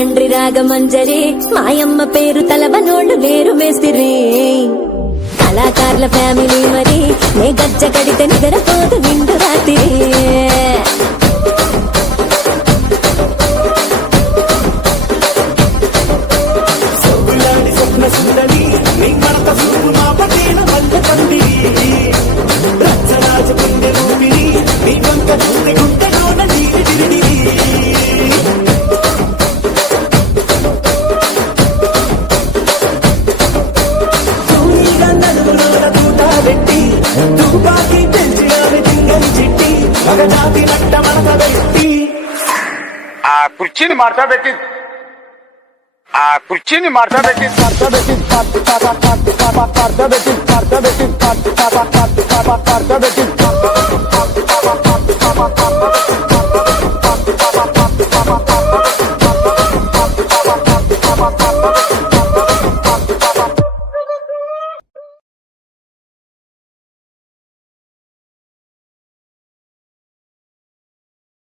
పండ్రి రాగమంజరి మాయమ్మ పేరు తలవనోళ్ళు లేరు మేస్తిరి కళాకారుల ఫ్యామిలీ మరి నే గజ్జ కడితే నిద్రపోదు నిండు రాత్రి కుర్చీని మార్చబెట్టి కుర్చీని మార్చబెట్టి